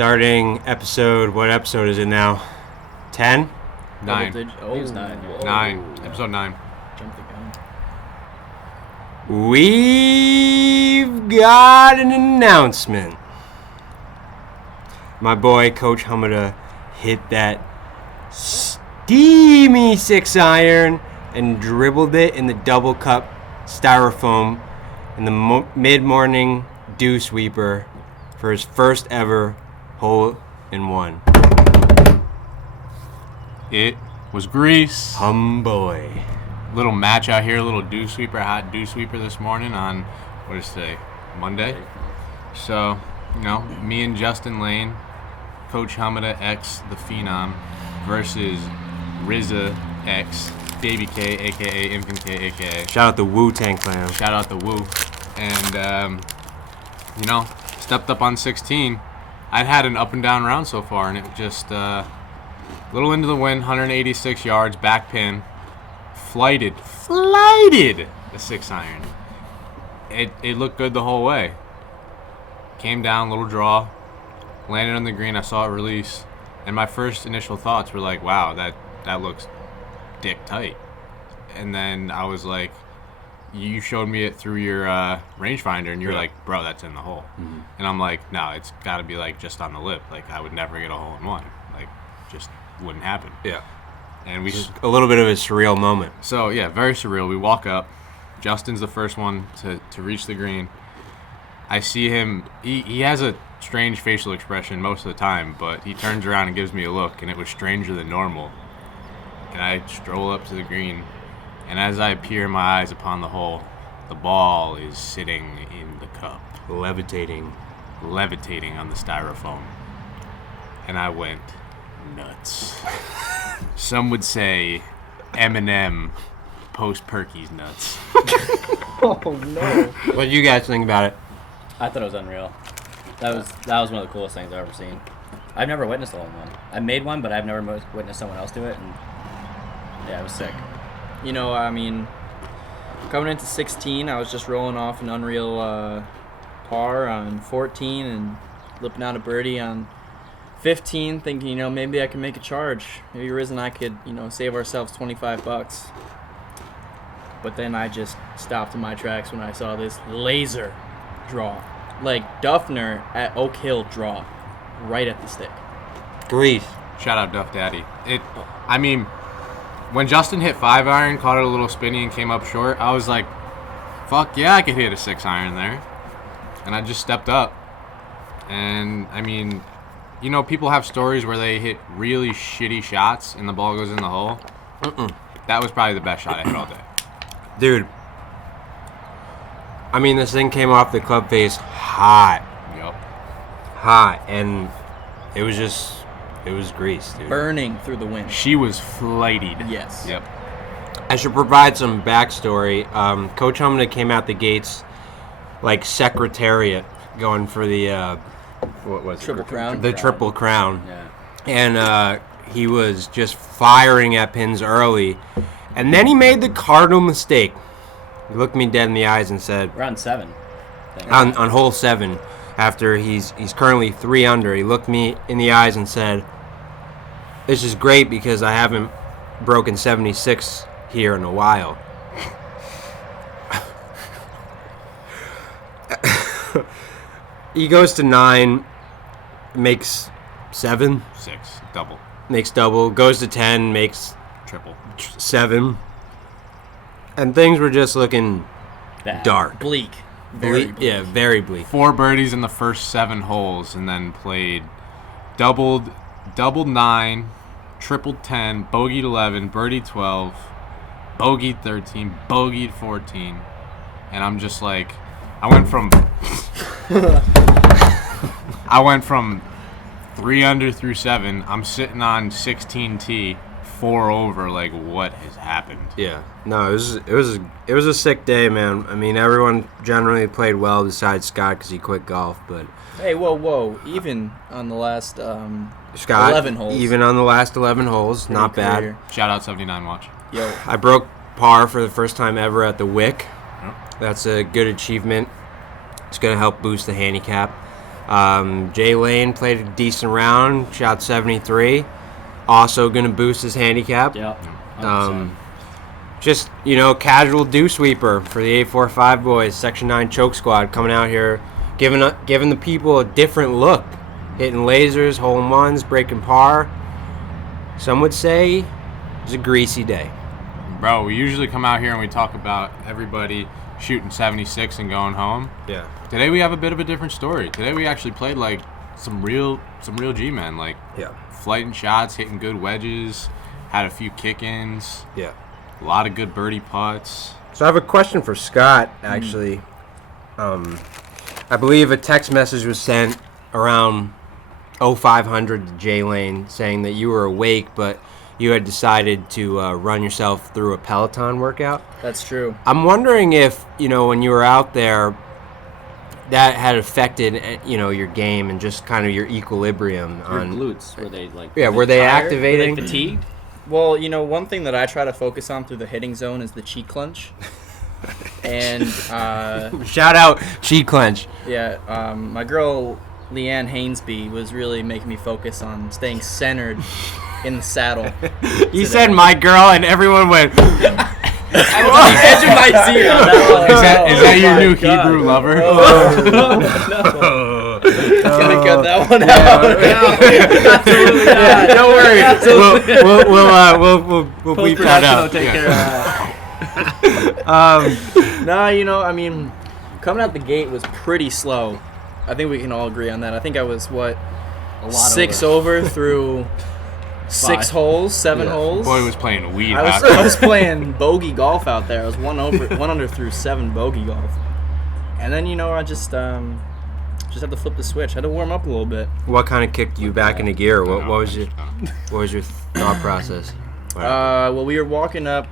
Starting episode, what episode is it now? 10? 9. Oh, it was 9. Yeah. 9. Episode 9. Jump the gun. We've got an announcement. My boy, Coach Hommida, hit that steamy 6-iron and dribbled it in the double cup styrofoam in the mid-morning dew sweeper for his first ever hole-in-one. It was grease. Boy. Little match out here, little dew sweeper, hot dew sweeper this morning on, what is today? Monday? So, me and Justin Lane, Coach Hommida X The Phenom versus RZA X Baby K, a.k.a. Infant K, a.k.a. Shout out the Wu-Tang Clan. Shout out the Wu. And, stepped up on 16. I'd had an up and down round so far, and it was just a little into the wind, 186 yards, back pin, flighted the 6-iron. It looked good the whole way. Came down, little draw, landed on the green. I saw it release, and my first initial thoughts were like, wow, that looks dick tight. And then I was like, you showed me it through your rangefinder, and you're like, bro, that's in the hole. Mm-hmm. And I'm like, no, it's got to be like just on the lip. Like, I would never get a hole in one. Like, just wouldn't happen. Yeah. And we just a little bit of a surreal moment. So yeah, very surreal. We walk up. Justin's the first one to reach the green. I see him. He has a strange facial expression most of the time, but he turns around and gives me a look, and it was stranger than normal. And I stroll up to the green, and as I peer my eyes upon the hole, the ball is sitting in the cup, levitating on the styrofoam. And I went nuts. Some would say Eminem post Perky's nuts. Oh no! What do you guys think about it? I thought it was unreal. That was one of the coolest things I've ever seen. I've never witnessed a hole-in-one. I made one, but I've never witnessed someone else do it, and yeah, it was sick. Coming into 16, I was just rolling off an unreal par on 14 and flipping out a birdie on 15, thinking, maybe I can make a charge. Maybe Riz and I could, save ourselves $25. But then I just stopped in my tracks when I saw this laser draw. Like Duffner at Oak Hill draw, right at the stick. Grease. Shout out Duff Daddy. When Justin hit 5-iron, caught it a little spinny and came up short, I was like, fuck yeah, I could hit a 6-iron there. And I just stepped up. And, people have stories where they hit really shitty shots and the ball goes in the hole. That was probably the best shot I hit all day. Dude. This thing came off the club face hot. Yup. Hot. And it was grease, dude. Burning through the wind. She was flighted. Yes. Yep. I should provide some backstory. Coach Hommida came out the gates like Secretariat going for the what was Triple Crown? The Triple Crown. Yeah. And he was just firing at pins early. And then he made the cardinal mistake. He looked me dead in the eyes and said, We're on 7. on hole 7, after he's currently 3 under, he looked me in the eyes and said, this is great because I haven't broken 76 here in a while. He goes to 9, makes 7. 6. Double. Makes double. Goes to 10, makes Triple. 7. And things were just looking Bad. dark. Bleak. Very bleak. Yeah, very bleak. 4 birdies in the first 7 holes, and then played doubled 9, tripled 10, bogeyed 11, birdied 12, bogeyed 13, bogeyed 14, and I'm just like, I went from 3 under through 7. I'm sitting on 16T, 4 over. Like, what has happened? Yeah, no, it was a sick day, man. Everyone generally played well besides Scott because he quit golf, but Hey, whoa. Even on the last Scott, 11 holes. even on the last 11 holes, not bad. Career. Shout out 79 Watch. Yo, I broke par for the first time ever at the Wick. Yep. That's a good achievement. It's gonna help boost the handicap. Jay Lane played a decent round, shot 73. Also going to boost his handicap. Yeah. Just, casual dew sweeper for the 845 boys, Section 9 choke squad, coming out here, giving the people a different look. Hitting lasers, hole-in-ones, breaking par. Some would say it was a greasy day. Bro, we usually come out here and we talk about everybody shooting 76 and going home. Yeah. Today we have a bit of a different story. Today we actually played like some real G-men, like flighting shots, hitting good wedges, had a few kick-ins. Yeah. A lot of good birdie putts. So I have a question for Scott, actually. I believe a text message was sent around 0500 to Jay Lane saying that you were awake, but you had decided to run yourself through a Peloton workout. That's true. I'm wondering if, when you were out there, that had affected, your game and just kind of your equilibrium. Your on glutes, were they like... Yeah, were they tired? activating? Were they fatigued? Well, one thing that I try to focus on through the hitting zone is the cheek clench. And, Shout out Cheek Clench. yeah, my girl, Leanne Hainsby, was really making me focus on staying centered in the saddle. You said my girl, and everyone went. I was on the edge of my seat on that one. Is that your new God. Hebrew lover? No. Gotta cut that one out. Absolutely not. Don't worry. We'll bleep that out. Take care of that. No, coming out the gate was pretty slow. I think we can all agree on that. I think I was, A lot 6 over through 6 holes, 7 holes. Boy was playing weed. I was playing bogey golf out there. I was one under through 7 bogey golf. And then, I just had to flip the switch. Had to warm up a little bit. What kind of kicked you back into gear? What was your thought process? Well, we were walking up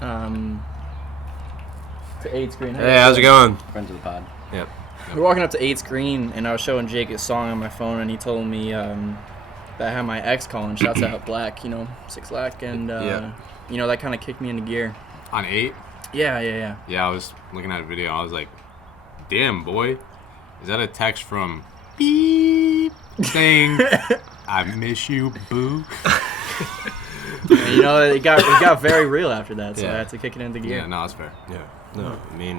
to 8th green. Hey, how's it going? Friends of the pod. Yep. We were walking up to 8th green, and I was showing Jake a song on my phone, and he told me that I had my ex calling. Shouts out Black, 6 Lack, and that kind of kicked me into gear. On 8? Yeah. Yeah, I was looking at a video. I was like, damn, boy. Is that a text from beep saying, I miss you, boo? And, it got very real after that, so Yeah. I had to kick it into gear. Yeah, no, that's fair. Yeah. No, I mean,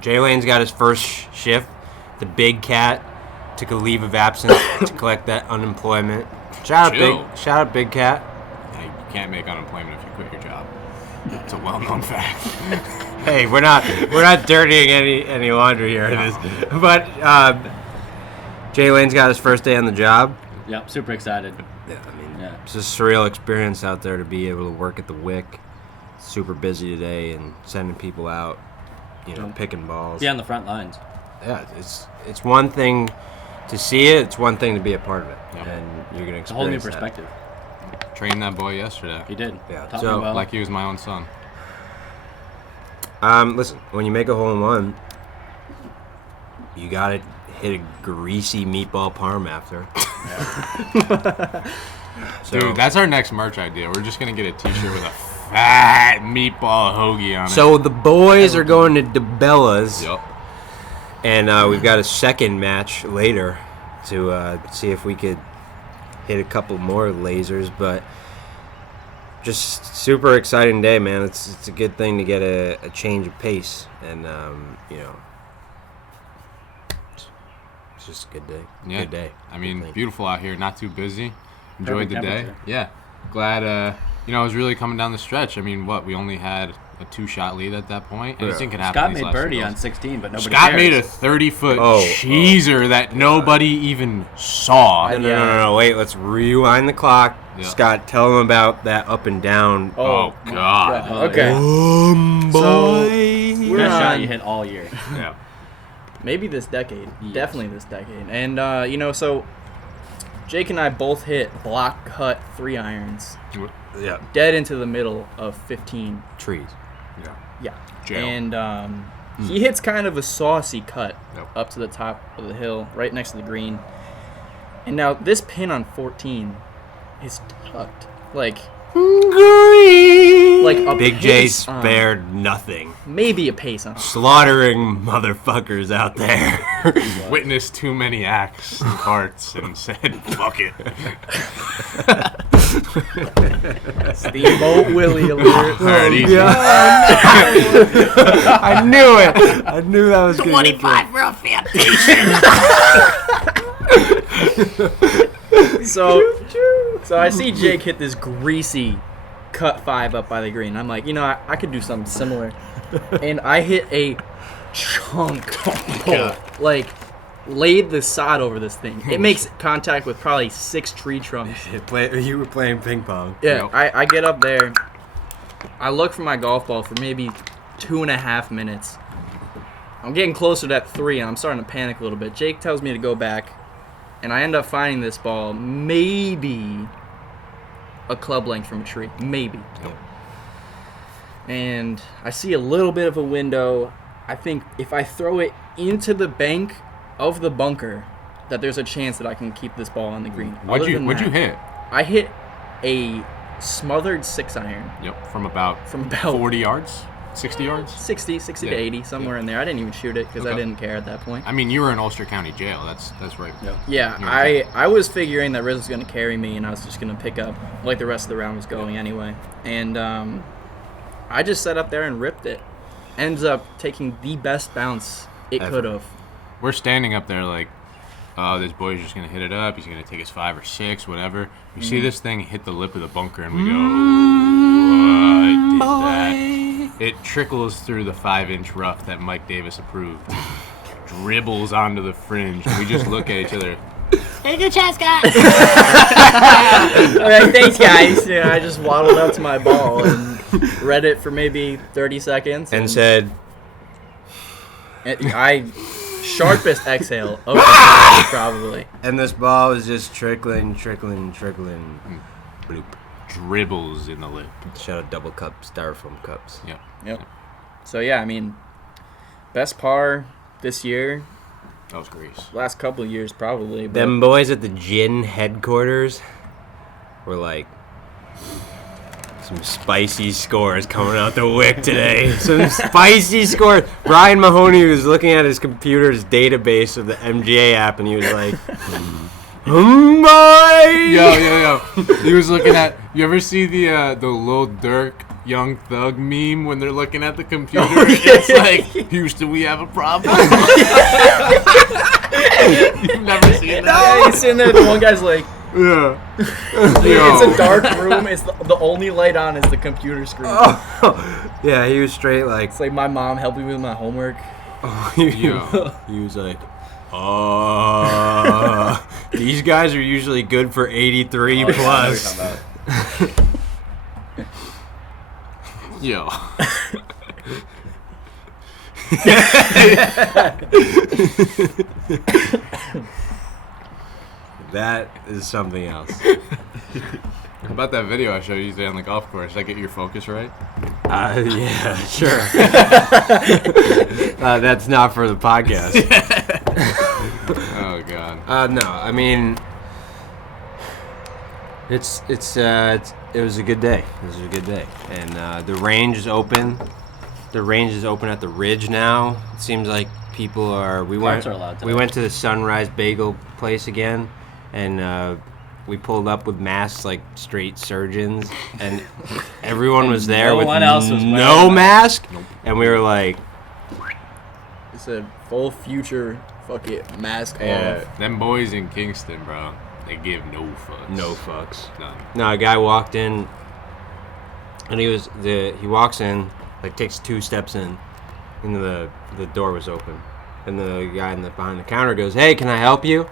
Jay Lane's got his first shift. The big cat took a leave of absence to collect that unemployment. Shout out Big Cat. Yeah, you can't make unemployment if you quit your job. It's a well-known fact. Hey, we're not dirtying any laundry here. But Jay Lane's got his first day on the job. Yep, super excited. Yeah, I mean, Yeah. it's a surreal experience out there to be able to work at the Wick. Super busy today and sending people out, picking balls. Be on the front lines. Yeah, it's one thing to see it. It's one thing to be a part of it, Yep. and you're gonna It's a whole new experience that. perspective. Trained that boy yesterday. He did. Yeah, Taught so, me well. Like he was my own son. Listen, when you make a hole in one, you gotta hit a greasy meatball parm after. So, Dude, that's our next merch idea. We're just going to get a t-shirt with a fat meatball hoagie on it. so the boys are going to DeBella's, Yup. and we've got a second match later to see if we could hit a couple more lasers, but just super exciting day, man. It's a good thing to get a change of pace, and it's just a good day. Yeah. Good day. I mean, Good thing. beautiful out here. Not too busy. Enjoyed Perfect the day. temperature. Yeah. Glad, it was really coming down the stretch. I mean, we only had a 2-shot lead at that point. Yeah. Anything could happen. Scott in these made last few birdie on holes. 16, but nobody Scott cares. made a 30-foot Oh, cheeser that nobody even saw. No. Wait, let's rewind the clock. Yeah. Scott, tell them about that up and down. Oh, God. Okay. Boy. We're Best shot on- you hit all year. Yeah. Maybe this decade. Yes. Definitely this decade. And, so Jake and I both hit block cut 3 irons Yeah. dead into the middle of 15. Trees. Yeah. Yeah. Jail. And he hits kind of a saucy cut Yep. up to the top of the hill, right next to the green. And now this pin on 14 is tucked. Like, Green. like a Big J pace on. spared nothing. Maybe a pace on. Slaughtering motherfuckers out there. Witnessed too many acts and carts and said, "Fuck it." Steamboat Willie alert. All right, easy. I knew it. I knew that was going to 25 for a fantation. So I see Jake hit this greasy cut 5 up by the green. I'm like, I could do something similar. And I hit a chunk pull. Like, laid the sod over this thing. It makes contact with probably 6 tree trunks. You were playing ping pong. Yeah, Yep. I get up there. I look for my golf ball for maybe 2.5 minutes. I'm getting closer to that 3, and I'm starting to panic a little bit. Jake tells me to go back, and I end up finding this ball maybe a club length from a tree. Maybe. Yep. And I see a little bit of a window. I think if I throw it into the bank of the bunker, that there's a chance that I can keep this ball on the green. What'd you hit? I hit a smothered 6-iron Yep, from about 40 yards, 60 yards. 60 Yeah. to 80, somewhere in there. I didn't even shoot it because I Okay. didn't care at that point. I mean, you were in Ulster County Jail. That's right. Yeah, I was figuring that Riz was going to carry me, and I was just going to pick up like the rest of the round was going anyway. And I just sat up there and ripped it. Ends up taking the best bounce it Ever. could have. We're standing up there like, oh, this boy's just gonna hit it up. He's gonna take his 5 or 6, whatever. We see this thing hit the lip of the bunker, and we go, "What did that?" It trickles through the 5-inch rough that Mike Davis approved, dribbles onto the fringe. And we just look at each other. Hey, good chance, guys. All right, thanks, guys. Yeah, I just waddled up to my ball and read it for maybe 30 seconds. And said, Sharpest exhale of the day, probably. and this ball was just trickling. Bloop. Dribbles in the lip. Shout out double cup, styrofoam cups. Yep. Yep. So, yeah, I mean, best par this year, That was grease. last couple of years probably. But Them boys at the gin headquarters were like, some spicy scores coming out the Wick today. Some spicy scores. Brian Mahoney was looking at his computer's database of the MGA app, and he was like, boy! Yo. He was looking at. You ever see the Lil Durk Young Thug meme when they're looking at the computer? It's like, Houston, we have a problem. You've never seen that? yeah, he's sitting there, the one guy's like, Yeah. it's a dark room. It's the only light on is the computer screen. Yeah, he was straight like, It's like my mom helped me with my homework. Yo. he was like, these guys are usually good for 83 plus. Yo. That is something else. How about that video I showed you today on the golf course? Did I get your focus right? Yeah, sure. That's not for the podcast. Oh God. No, I mean, it was a good day. It was a good day, and the range is open. The range is open at the Ridge now. It seems like people are. Carts are allowed We today. went to the Sunrise Bagel place again, and we pulled up with masks like straight surgeons, and everyone was there no with one else was no wearing a mask, and we were like, It said full future, fuck it, mask Yeah. off. Them boys in Kingston, bro. They give no fucks. no fucks. None. No, a guy walked in, and he walks in, like takes 2 steps in, and the door was open, and the guy behind the counter goes, "Hey, can I help you?"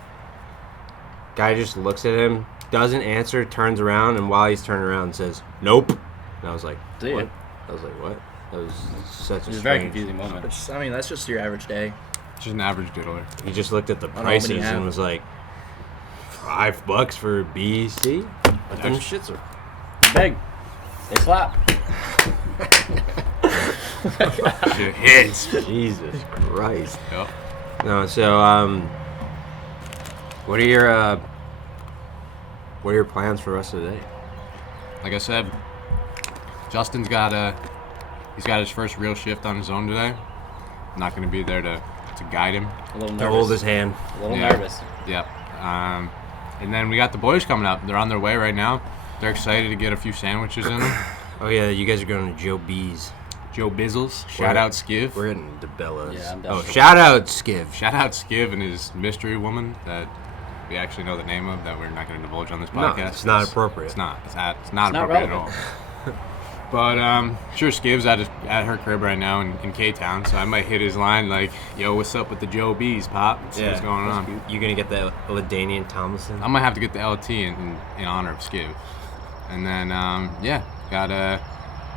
Guy just looks at him, doesn't answer, turns around, and while he's turning around says, "Nope." And I was like, Dude. "What?" I was like, "What?" That was such a It was a very strange- confusing moment. Which, I mean, that's just your average day. Just an average diddler. He just looked at the Albany prices Ave. and was like, $5 for BC? But them shits are Big. They slap. Shit hits. Jesus Christ. Yep. No, so what are your plans for the rest of the day? Like I said, Justin's got his first real shift on his own today. I'm not going to be there to guide him. A little To hold his nervous. hand. A little Yeah. nervous. Yep. And then we got the boys coming up. They're on their way right now. They're excited to get a few sandwiches in them. Oh yeah, you guys are going to Joe B's. Joe Bizzles. Shout out Skiv. We're in DeBella's. Yeah, I'm oh, down. shout out Skiv. Shout out Skiv and his mystery woman that we actually know the name of that we're not going to divulge on this No, podcast. it's not appropriate. It's not. It's not not appropriate at all. relevant. But sure, Skiv's at her crib right now in K-Town, so I might hit his line like, "Yo, what's up with the Joe B's, Pop? See what's going on?" You gonna get the Ladanian Tomlinson? I might have to get the LT in honor of Skiv. And then got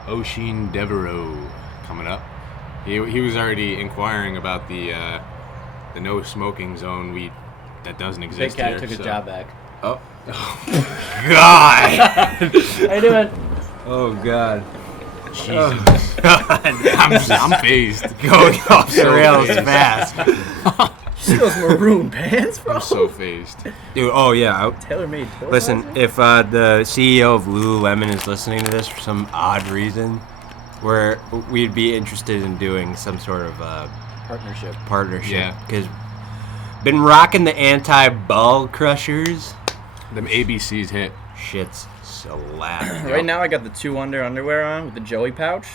Oshin Devereaux coming up. He was already inquiring about the no smoking zone weed that doesn't Big exist Cat here. took his so- job back. Oh. God! How you doing? Oh God! Jesus. I'm phased. Going off the So rails phased. fast, See those maroon pants, bro? I'm so phased. dude. Oh yeah. Tailor-made. Listen, if the CEO of Lululemon is listening to this for some odd reason, we'd be interested in doing some sort of Partnership. partnership. Yeah. Because been rocking the anti-ball crushers. Them ABCs hit. Shit's so loud. Right now, I got the 2 Under underwear on with the Joey pouch.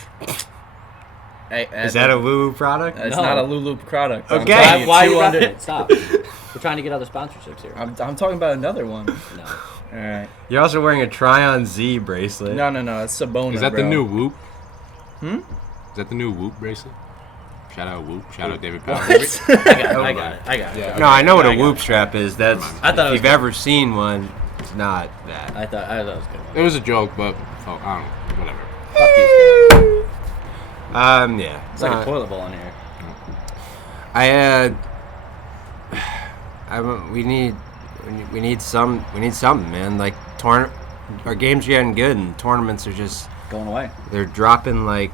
Is that a Lulu product? It's No. not a Lulu product. I'm Okay. telling you, Why are 2 you Under. running it? Stop. We're trying to get other sponsorships here. I'm talking about another one. No. All right. You're also wearing a Tryon Z bracelet. No, it's Sabona. Is that bro. the new Whoop? Hmm? Is that the new Whoop bracelet? Shout out Whoop. Shout out David Powell. I got it. Yeah. No, I know what I a got whoop it. strap is. That's I thought it if was you've good. ever seen one, it's not that. I thought it was a good one. It was a joke, but I don't know. Whatever. Fuck you, Scott. Yeah. It's like a toilet bowl in here. We need something, man. Like our games are getting good, and tournaments are just Going away. they're dropping like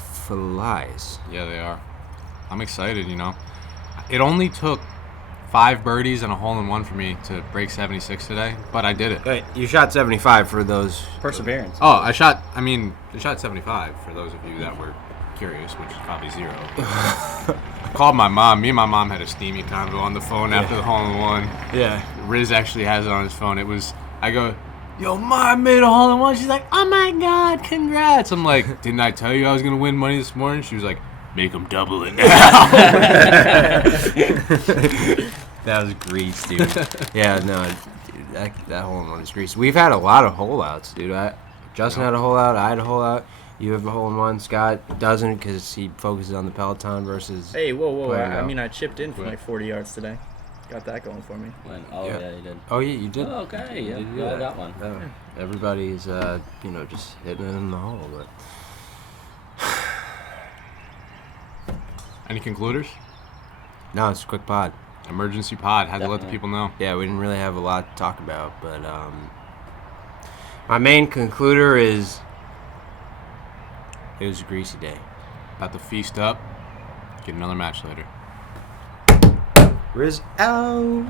flies. Yeah, they are. I'm excited, you know. It only took 5 birdies and a hole-in-one for me to break 76 today, but I did it. Hey, you shot 75 for those. Perseverance. Oh, I shot 75 for those of you that were curious, which is probably 0. Called my mom. Me and my mom had a steamy convo on the phone after the hole-in-one. Yeah. Riz actually has it on his phone. I go, "Yo, Ma, I made a hole-in-one." She's like, "Oh my God, congrats." I'm like, "Didn't I tell you I was going to win money this morning?" She was like, "Make them double it now." That was grease, dude. Yeah, no, that hole in one is grease. We've had a lot of hole outs, dude. Justin had a hole out. I had a hole out. You have a hole in one. Scott doesn't because he focuses on the Peloton versus. Hey, whoa. Playing I out. mean, I chipped in for like 40 yards today. Got that going for me. Oh, Yeah. yeah, you did. Oh yeah, you did. Oh, okay, yeah. You did I that. got one. Oh, everybody's just hitting it in the hole, but Any concluders? no, it's a quick pod. Emergency pod. Had to let the Definitely. people know. Yeah, we didn't really have a lot to talk about, but my main concluder is it was a greasy day. About to feast up. Get another match later. Riz out.